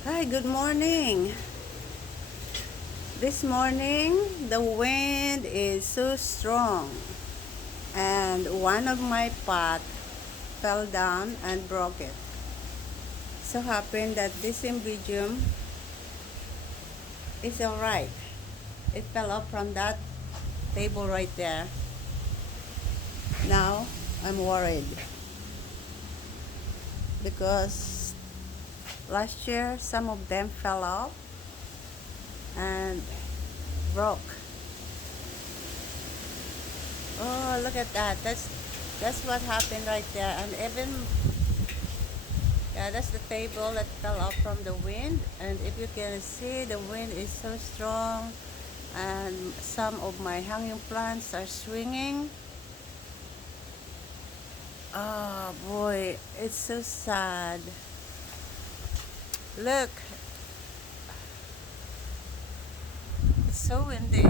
Hi, good morning. This morning, the wind is so strong, and one of my pot fell down and broke it. So happened that this Imbidium is alright. It fell off from that table right there. Now, I'm worried because last year some of them fell off and broke. Oh, look at that. That's what happened right there. And even yeah, that's the table that fell off from the wind. And if you can see, the wind is so strong, and some of my hanging plants are swinging. Oh boy, it's so sad. Look, it's so windy.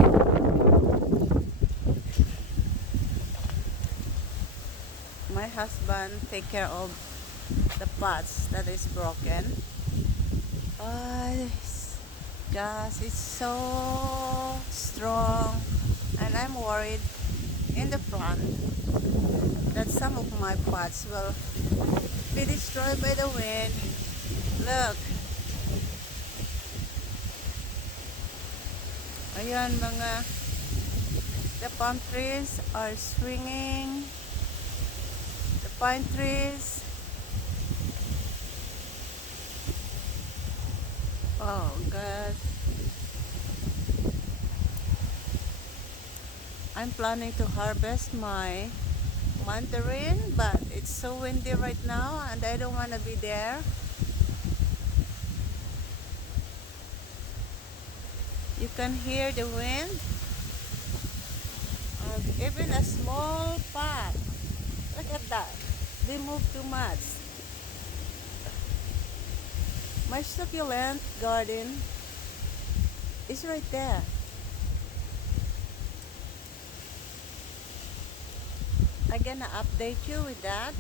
My husband take care of the pots that is broken. Oh, gosh, it's so strong, and I'm worried in the front that some of my pots will be destroyed by the wind. Look, ayan the palm trees are swinging. The pine trees. Oh God. I'm planning to harvest my mandarin, but it's so windy right now and I don't want to be there. You can hear the wind. Even a small pot. Look at that. They move too much. My succulent garden is right there. I'm gonna update you with that.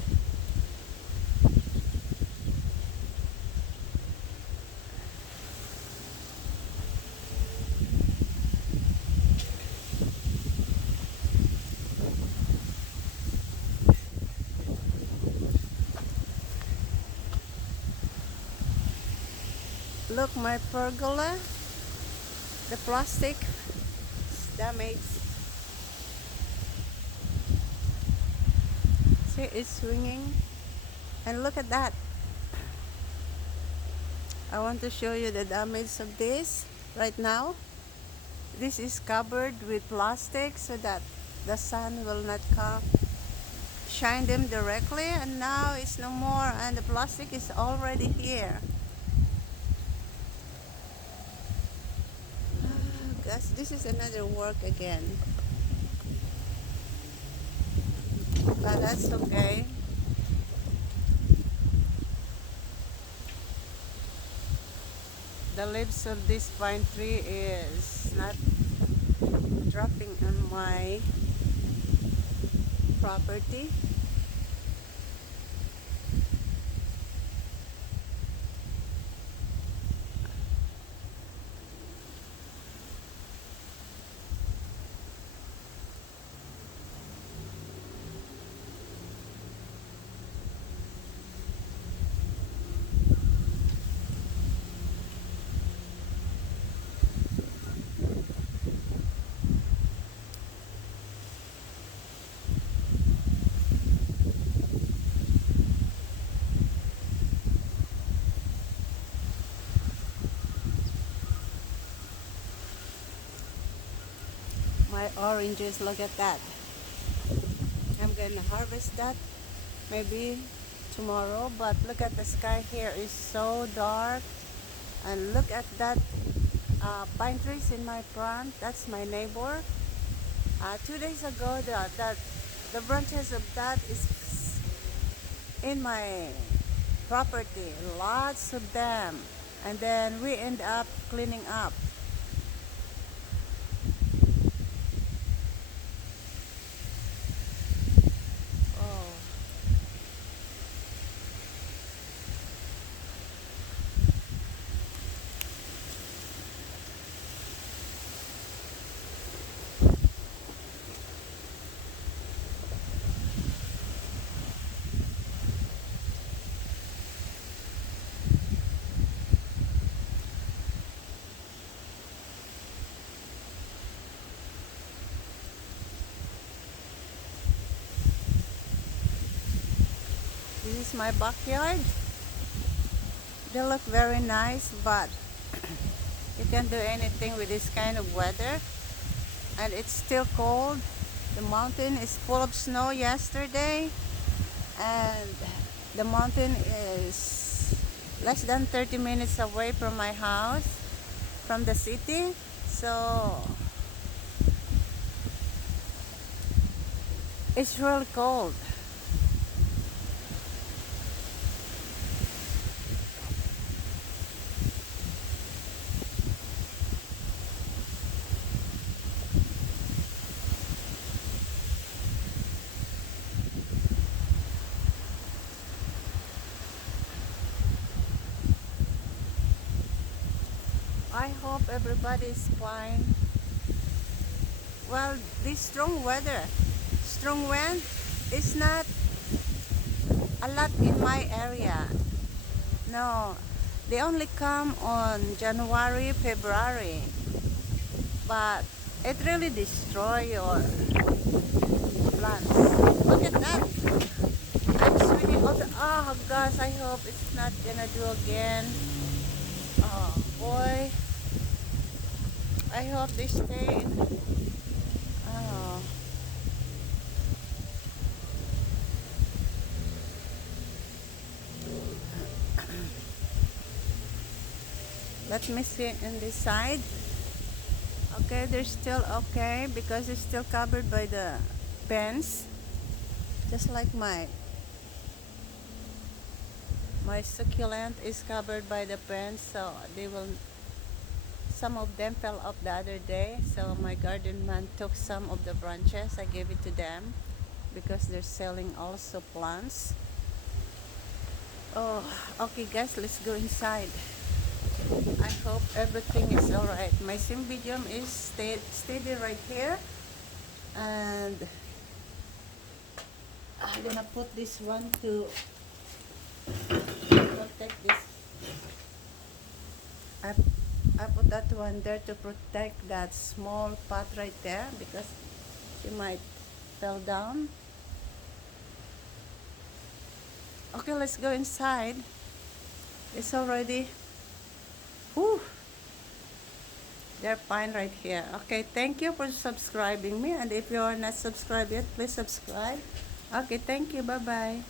Look, my pergola, the plastic is damaged. See, it's swinging. And look at that. I want to show you the damage of this right now. This is covered with plastic so that the sun will not come shine them directly, and now it's no more and the plastic is already here. Gosh, this is another work again, but that's okay. The leaves of this pine tree is not dropping on my property. My oranges, look at that. I'm gonna harvest that maybe tomorrow, but look at the sky here is so dark, and look at that pine trees in my front. That's my neighbor. 2 days ago, the branches of that is in my property, lots of them, and then we end up cleaning up. Oh, is my backyard. They look very nice, but you can't do anything with this kind of weather. And it's still cold. The mountain is full of snow yesterday, and the mountain is less than 30 minutes away from my house, from the city. So it's really cold. I hope everybody is fine. Well, this strong wind is not a lot in my area. No, they only come on January, February, but it really destroy your plants. Look at that. I'm swinging all the, oh gosh, I hope it's not gonna do again. Oh boy, I hope they stay in. Oh, let me see in this side. Okay, they're still okay because it's still covered by the fence, just like my succulent is covered by the fence, so they will. Some of them fell off the other day, so my garden man took some of the branches. I gave it to them because they're selling also plants. Oh, okay guys, let's go inside. I hope everything is alright. My cymbidium is steady right here, and I'm gonna put this one to protect this. I, I put that one there to protect that small pot right there because she might fell down. Okay, let's go inside. It's already, whew, they're fine right here. Okay, thank you for subscribing me, and if you are not subscribed yet, please subscribe. Okay, thank you. Bye bye.